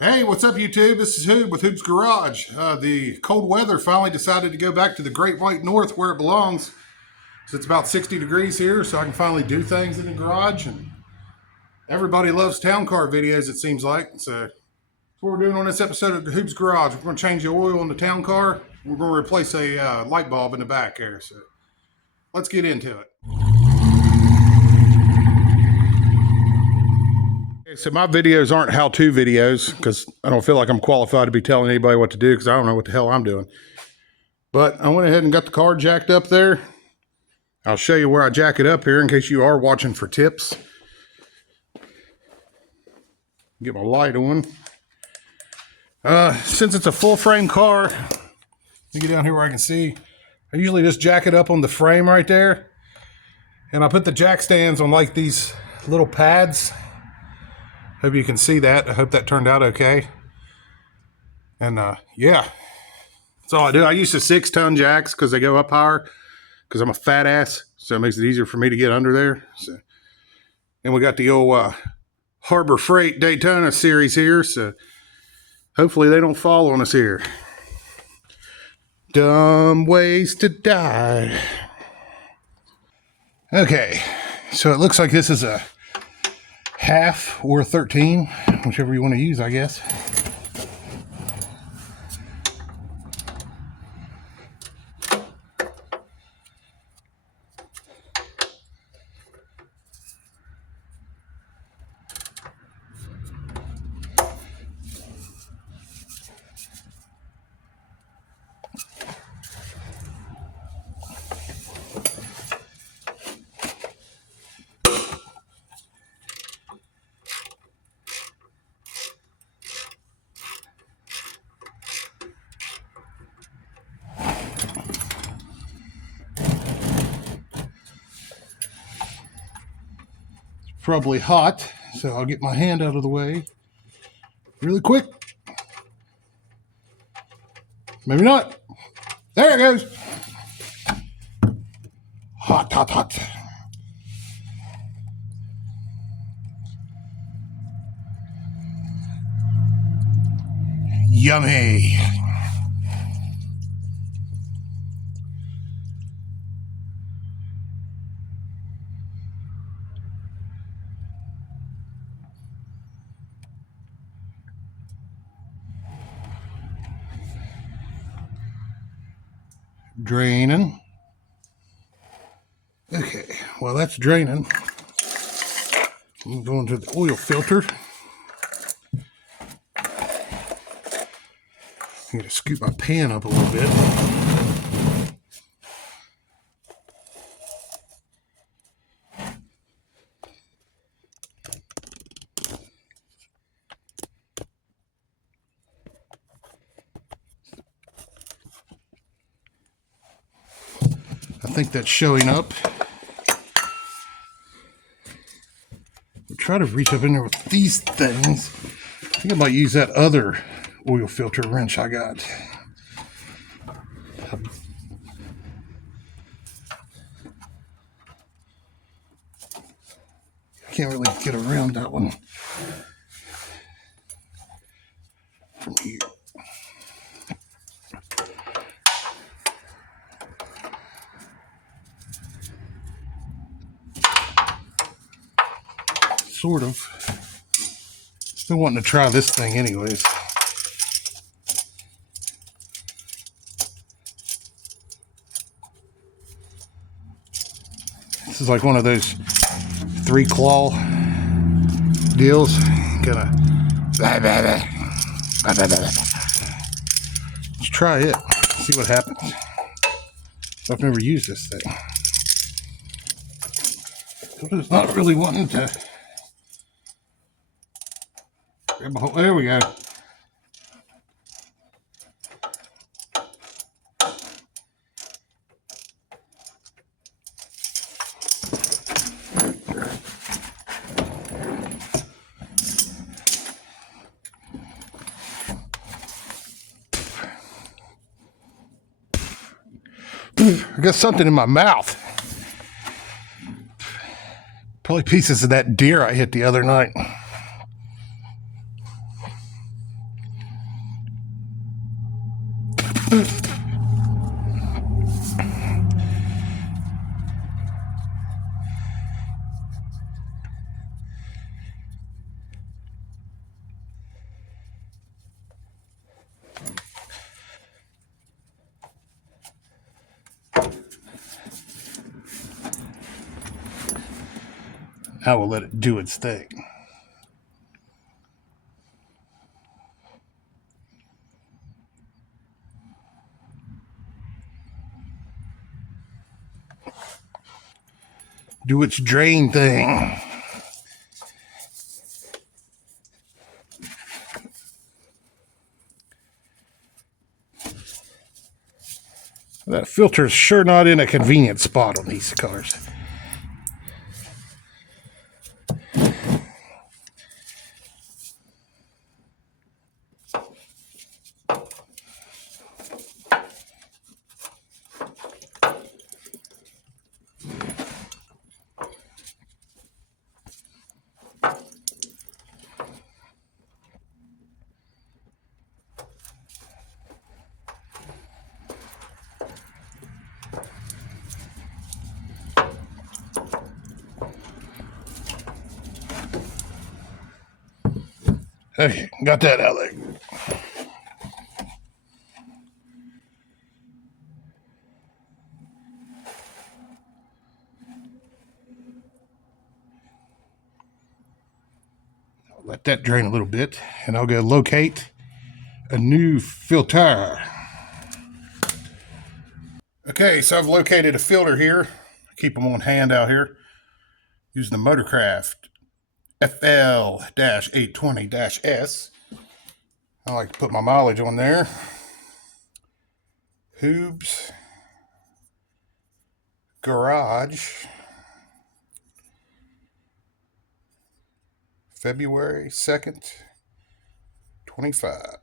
Hey, what's up, YouTube? This is Hoob with Hoob's Garage. The cold weather finally decided to go back to the Great White North where it belongs. So it's about 60 degrees here, so I can finally do things in the garage. And everybody loves town car videos, it seems like. So that's what we're doing on this episode of Hoob's Garage. We're going to change the oil on the town car. We're going to replace a light bulb in the back here. So let's get into it. So my videos aren't how-to videos because I don't feel like I'm qualified to be telling anybody what to do because I don't know what the hell I'm doing. But I went ahead and got the car jacked up there. I'll show you where I jack it up here in case you are watching for tips. Get my light on. Since it's a full frame car, let me get down here where I can see. I usually just jack it up on the frame right there. And I put the jack stands on like these little pads. Hope you can see that. I hope that turned out okay. And yeah, that's all I do. I use the 6-ton jacks because they go up higher because I'm a fat ass. So it makes it easier for me to get under there. So, and we got the old Harbor Freight Daytona series here. So hopefully they don't fall on us here. Dumb ways to die. Okay, so it looks like this is a half or 13, whichever you want to use, I guess. Probably hot, so I'll get my hand out of the way really quick. Maybe not. There it goes. Hot, hot, hot. Yummy. Draining. Okay, well that's draining. I'm going to the oil filter. I need to scoop my pan up a little bit. I think that's showing up. We'll try to reach up in there with these things. I think I might use that other oil filter wrench I got. Can't really get around that one from here. Sort of. Still wanting to try this thing anyways. This is like one of those 3-claw deals. Gonna let's try it. See what happens. I've never used this thing. It's not really wanting to grab a hold. There we go. I got something in my mouth. Probably pieces of that deer I hit the other night. I will let it do its thing. Do its drain thing. That filter's sure not in a convenient spot on these cars. Okay, got that out there. I'll let that drain a little bit, and I'll go locate a new filter. Okay, so I've located a filter here. Keep them on hand out here. Using the Motorcraft FL-820-S. I like to put my mileage on there. Hoobs Garage, February 2nd, 25.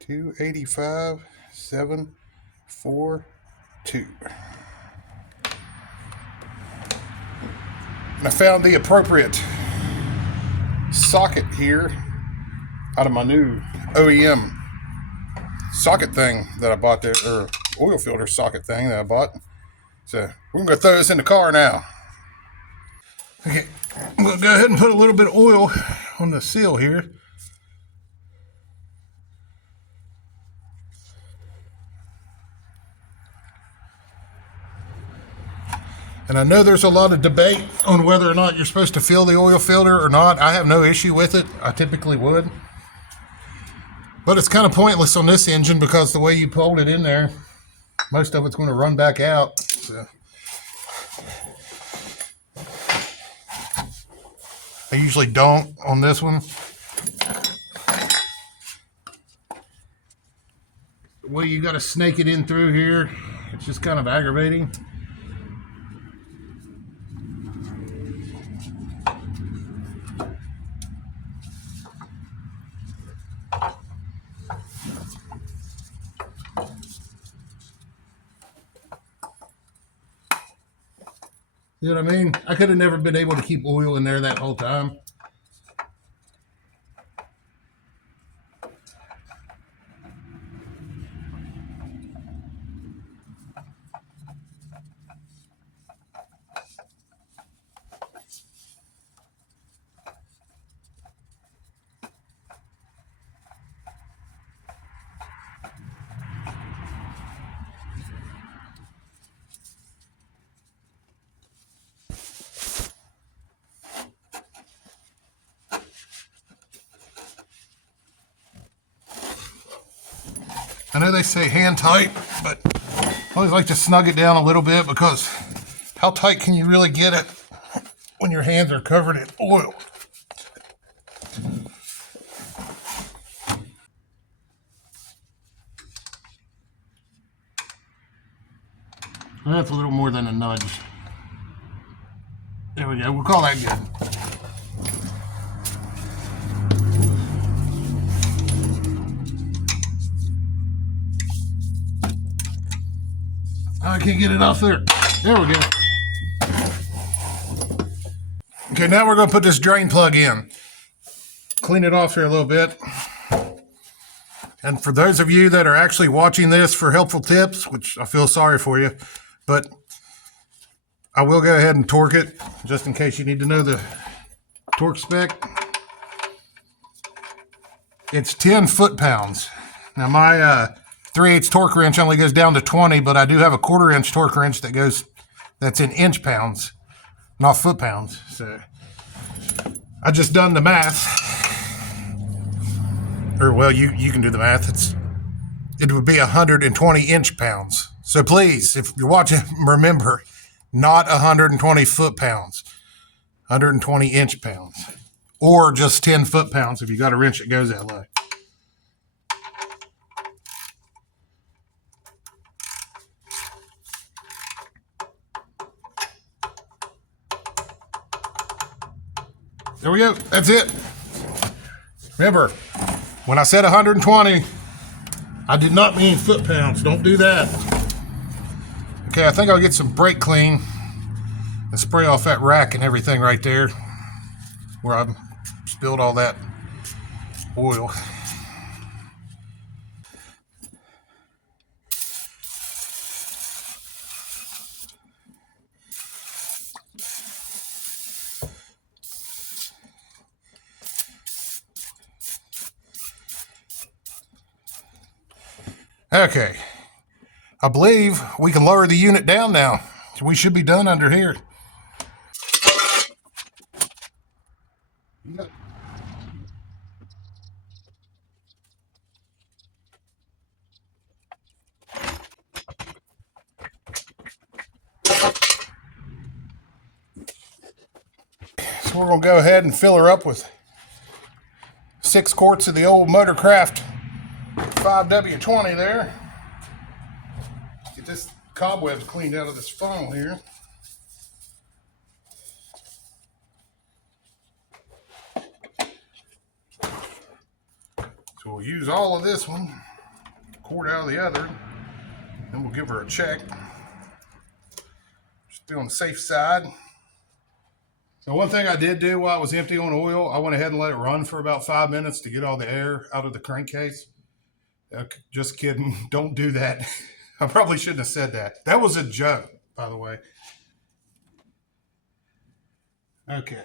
285,742. And I found the appropriate socket here out of my new OEM socket thing that I bought there, or oil filter socket thing that I bought. So we're gonna go throw this in the car now. Okay, I'm gonna go ahead and put a little bit of oil on the seal here. And I know there's a lot of debate on whether or not you're supposed to fill the oil filter or not. I have no issue with it. I typically would. But it's kind of pointless on this engine because the way you pulled it in there, most of it's going to run back out. So I usually don't on this one. Well, you got to snake it in through here. It's just kind of aggravating. You know what I mean? I could have never been able to keep oil in there that whole time. I know they say hand tight, but I always like to snug it down a little bit because how tight can you really get it when your hands are covered in oil? That's a little more than a nudge. There we go. We'll call that good. I can't get it off there. There we go. Okay, now we're going to put this drain plug in. Clean it off here a little bit. And for those of you that are actually watching this for helpful tips, which I feel sorry for you, but I will go ahead and torque it just in case you need to know the torque spec. It's 10 foot-pounds. Now my 3/8 torque wrench only goes down to 20, but I do have a 1/4 inch torque wrench that's in inch pounds, not foot pounds. So I just done the math. Or well, you can do the math. It would be 120 inch pounds. So please, if you're watching, remember, not 120 foot-pounds, 120 inch pounds, or just 10 foot-pounds if you got a wrench that goes that low. There we go. That's it. Remember, when I said 120, I did not mean foot-pounds. Don't do that. Okay, I think I'll get some brake clean and spray off that rack and everything right there where I spilled all that oil. Okay, I believe we can lower the unit down now. We should be done under here. So we're going to go ahead and fill her up with 6 quarts of the old Motorcraft 5W20 there. Get this cobwebs cleaned out of this funnel here. So we'll use all of this one, quart out of the other, then we'll give her a check. Just be on the safe side. So one thing I did do while it was empty on oil, I went ahead and let it run for about 5 minutes to get all the air out of the crankcase. Just kidding. Don't do that. I probably shouldn't have said that. That was a joke, by the way. Okay.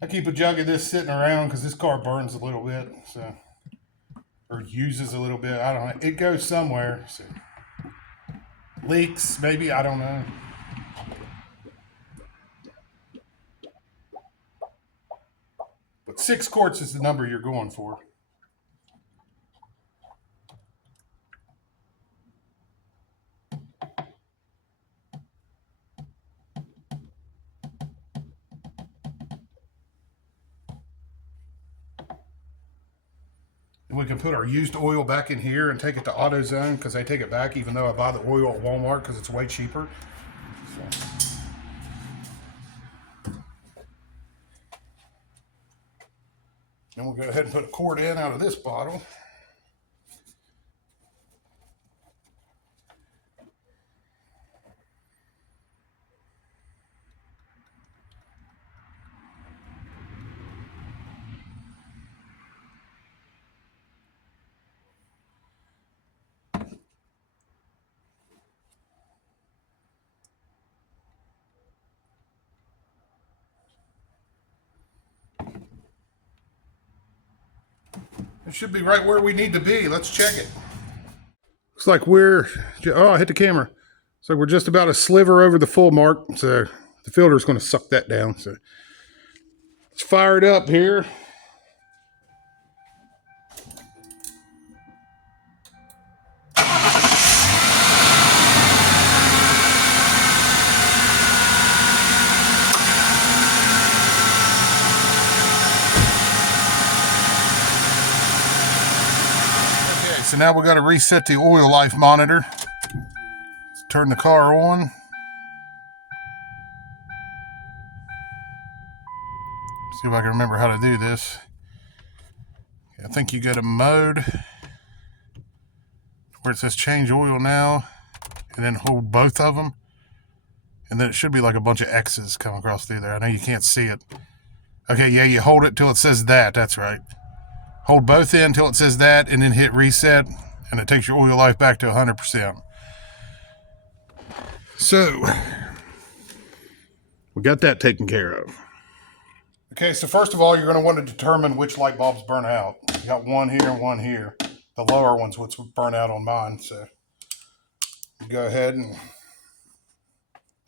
I keep a jug of this sitting around because this car burns a little bit, so, or uses a little bit. I don't know. It goes somewhere. So. Leaks, maybe. I don't know. But 6 quarts is the number you're going for. And we can put our used oil back in here and take it to AutoZone because they take it back even though I buy the oil at Walmart because it's way cheaper. So. Then we'll go ahead and put a quart in out of this bottle. It should be right where we need to be. Let's check it. Looks like I hit the camera. So we're just about a sliver over the full mark. So the filter is going to suck that down. So let's fire it up here. So now we've got to reset the oil life monitor. Let's turn the car on. See if I can remember how to do this. I think you go to mode where it says change oil now and then hold both of them And then it should be like a bunch of X's come across through there. I know you can't see it. Okay, yeah, you hold it till it says that. That's right. Hold both in till it says that, and then hit reset, and it takes your oil life back to 100%. So, we got that taken care of. Okay, so first of all, you're going to want to determine which light bulbs burn out. You got one here and one here. The lower one's what's burn out on mine, so you go ahead and...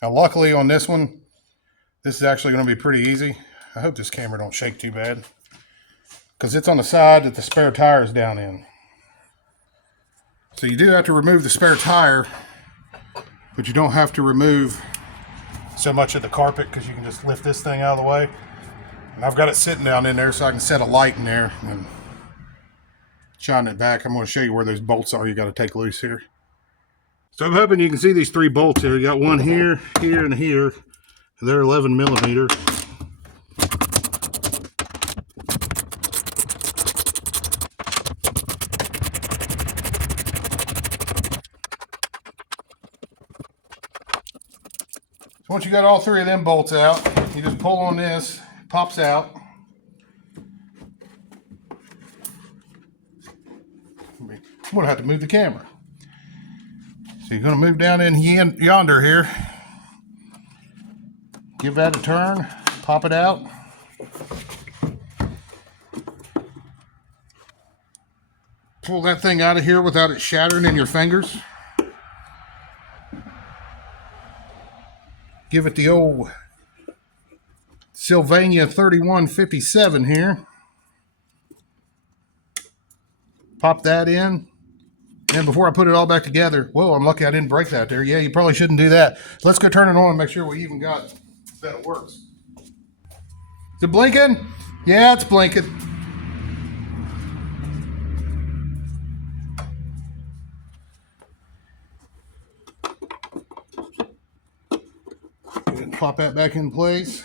Now, luckily on this one, this is actually going to be pretty easy. I hope this camera don't shake too bad, because it's on the side that the spare tire is down in. So you do have to remove the spare tire, but you don't have to remove so much of the carpet, because you can just lift this thing out of the way. And I've got it sitting down in there so I can set a light in there and shine it back. I'm going to show you where those bolts are you got to take loose here. So I'm hoping you can see these 3 bolts here. You got one here, here, and here. They're 11 millimeter. So once you got all 3 of them bolts out, you just pull on this, it pops out. I'm going to have to move the camera. So you're going to move down in yonder here. Give that a turn, pop it out. Pull that thing out of here without it shattering in your fingers. Give it the old Sylvania 3157 here. Pop that in. And before I put it all back together, whoa, I'm lucky I didn't break that there. Yeah, you probably shouldn't do that. Let's go turn it on and make sure we even got that it works. Is it blinking? Yeah, it's blinking. Pop that back in place.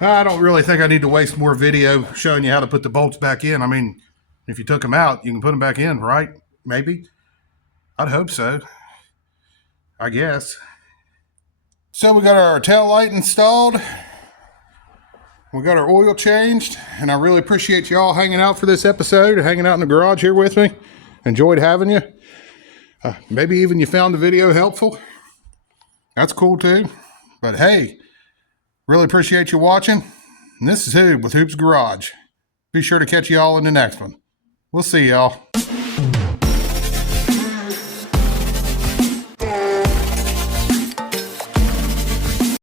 I don't really think I need to waste more video showing you how to put the bolts back in. I mean, if you took them out, you can put them back in, right? Maybe. I'd hope so. I guess. So we got our tail light installed. We got our oil changed, and I really appreciate y'all hanging out for this episode, hanging out in the garage here with me. Enjoyed having you. Maybe even you found the video helpful. That's cool too. But hey, really appreciate you watching. And this is Hoob with Hoob's Garage. Be sure to catch y'all in the next one. We'll see y'all.